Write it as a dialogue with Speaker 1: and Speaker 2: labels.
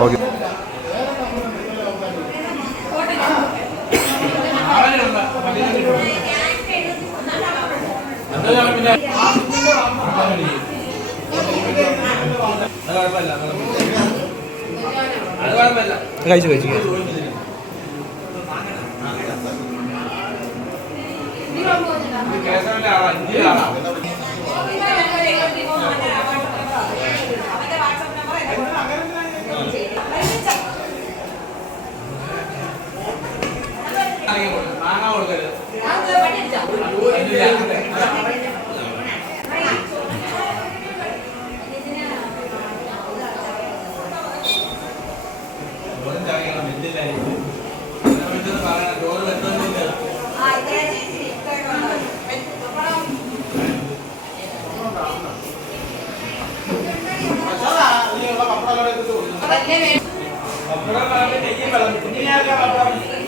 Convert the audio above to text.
Speaker 1: Okay. കഴിച്ചു കഴിച്ചു കറങ്ങി കൊടുക്കും. മാങ്ങ കൊടുക്കരുത്. കപ്പടം കപ്പടം കയ്യിൽ വെള്ളം കുഞ്ഞിനാക്കാൻ കപ്പടം